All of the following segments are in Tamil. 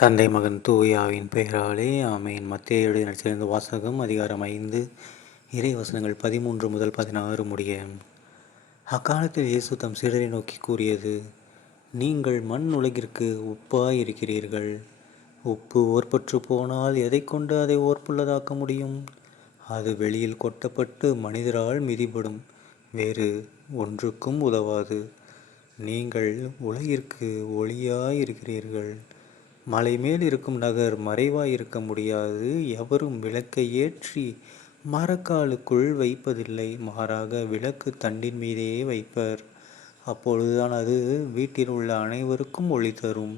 தந்தை மகன் தூயாவின் பெயராலே ஆமேன். மத்தேயு எழுதிய நற்செய்தியிலிருந்து வாசகம். அதிகாரம் 5 இறை வசனங்கள் 13 முதல் 16 முடிய. அக்காலத்தில் இயேசு தம் சீடரை நோக்கி கூறியது: நீங்கள் மண் உலகிற்கு உப்பாய் இருக்கிறீர்கள். உப்பு ஓர்பற்று போனால் எதை கொண்டு அதை ஓர்ப்புள்ளதாக்க முடியும்? அது வெளியில் கொட்டப்பட்டு மனிதரால் மிதிபடும், வேறு ஒன்றுக்கும் உதவாது. நீங்கள் உலகிற்கு ஒளியாய் இருக்கிறீர்கள். மலை மேல் இருக்கும் நகர் மறைவாய் இருக்க முடியாது. எவரும் விளக்கை ஏற்றி மரக்காலுக்குள் வைப்பதில்லை, மாறாக விளக்கு தண்டின் மீதே வைப்பர். அப்பொழுதுதான் அது வீட்டில் உள்ள அனைவருக்கும் ஒளி தரும்.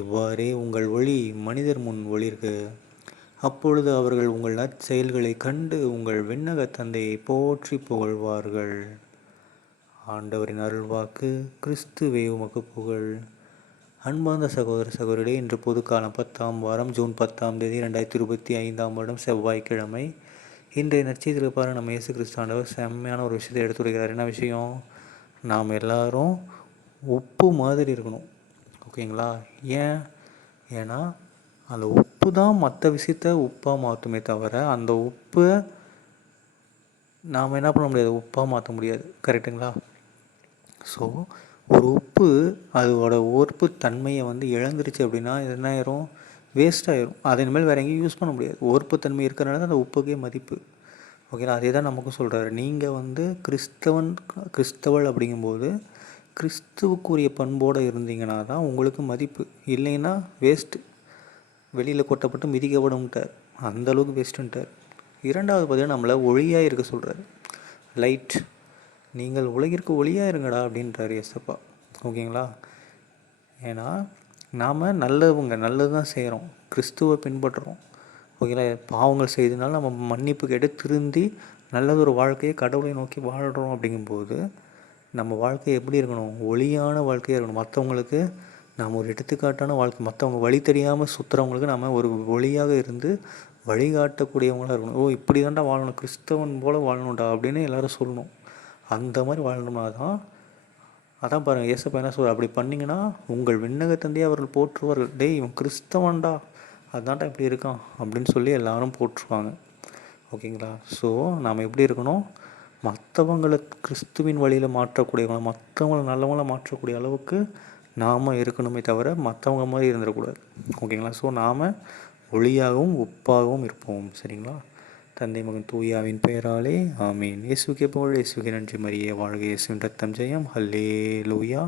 இவ்வாறே உங்கள் ஒளி மனிதர் முன் ஒளிர்க. அப்பொழுது அவர்கள் உங்கள் நற்செயல்களை கண்டு உங்கள் விண்ணக தந்தையை போற்றி புகழ்வார்கள். ஆண்டவரின் அருள்வாக்கு. கிறிஸ்துவே உமக்கு புகழ். அன்பார்ந்த சகோதர சகோதரிகளே, இன்று பொதுக்காலம் 10ஆம் வாரம் ஜூன் 10ஆம் தேதி 2025ஆம் வருடம் செவ்வாய்க்கிழமை. இன்றைய நற்செய்தியில் பாருங்கள், நம்ம இயேசு கிறிஸ்து ஆண்டவர் செம்மையான ஒரு விஷயத்தை எடுத்துரைக்கிறார். என்ன விஷயம்? நாம் எல்லாரும் உப்பு மாதிரி இருக்கணும். ஓகேங்களா? ஏன்னா அந்த உப்பு தான் மற்ற விஷயத்த உப்பாக மாற்றுமே தவிர, அந்த உப்பை நாம் என்ன பண்ண முடியாது, உப்பாக மாற்ற முடியாது. கரெக்டுங்களா? ஸோ ஒரு உப்பு அதோட உப்பு தன்மையை இழந்துருச்சு அப்படின்னா என்ன ஆயிரும்? வேஸ்ட் ஆயிரும். அதை இனிமேல் வேறு எங்கேயும் யூஸ் பண்ண முடியாது. உப்பு தன்மை இருக்கிறனால தான் அந்த உப்புக்கே மதிப்பு. ஓகேங்களா? அதே தான் நமக்கும் சொல்கிறாரு. நீங்கள் கிறிஸ்தவள் அப்படிங்கும்போது கிறிஸ்துவுக்குரிய பண்போடு இருந்தீங்கன்னா தான் உங்களுக்கு மதிப்பு. இல்லைன்னா வேஸ்ட்டு, வெளியில் கொட்டப்பட்டு மிதிக்கப்படும்ட்டார். அந்தளவுக்கு வேஸ்ட்டுன்ட்டார். இரண்டாவது பார்த்தீங்கன்னா, நம்மளை ஒளியாக இருக்க சொல்கிறார். லைட், நீங்கள் உலகிற்கு ஒளியாக இருங்கடா அப்படின்றார் ஏசப்பா. ஓகேங்களா? ஏன்னா நாம் நல்லது தான் செய்கிறோம், கிறிஸ்துவை பின்பற்றுறோம். ஓகேங்களா? பாவங்கள் செய்ததுனால நம்ம மன்னிப்பு கேட்டு திருந்தி நல்லதொரு வாழ்க்கையை கடவுளை நோக்கி வாழ்கிறோம். அப்படிங்கும்போது நம்ம வாழ்க்கை எப்படி இருக்கணும்? ஒளியான வாழ்க்கையாக இருக்கணும். மற்றவங்களுக்கு நாம் ஒரு எடுத்துக்காட்டான வாழ்க்கை, மற்றவங்க வழி தெரியாமல் சுற்றுறவங்களுக்கு நம்ம ஒரு ஒளியாக இருந்து வழிகாட்டக்கூடியவங்களாக இருக்கணும். இப்படி தான்டா வாழணும், கிறிஸ்தவன் போல் வாழணும்டா அப்படின்னு எல்லோரும் சொல்லணும். அந்த மாதிரி வாழணும்னா தான், அதான் பாருங்கள் ஏசப்பா என்ன சொல்கிறார், அப்படி பண்ணிங்கன்னா உங்கள் விண்ணக தந்தையை அவர்கள் போற்றுவார்கள். டேய், இவன் கிறிஸ்தவன்டா, அதான்டா இப்படி இருக்கான் அப்படின்னு சொல்லி எல்லாரும் போற்றுவாங்க. ஓகேங்களா? ஸோ நாம் எப்படி இருக்கணும்? மற்றவங்களை கிறிஸ்துவின் வழியில் மாற்றக்கூடியவங்களை, மற்றவங்களை நல்லவங்களை மாற்றக்கூடிய அளவுக்கு நாம் இருக்கணுமே தவிர மற்றவங்க மாதிரி இருந்துடக்கூடாது. ஓகேங்களா? ஸோ நாம் ஒளியாகவும் உப்பாகவும் இருப்போம். சரிங்களா? தந்தை மகன் தூயாவின் பெயராலே ஆமீன். இயேசுக்கே புகழ். இயேசுக்கே நன்றி. மரியே வாழ்க. இயேசுவின் ரத்தம் ஜெயம். ஹல்லேலூயா.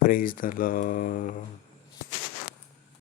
Praise the Lord.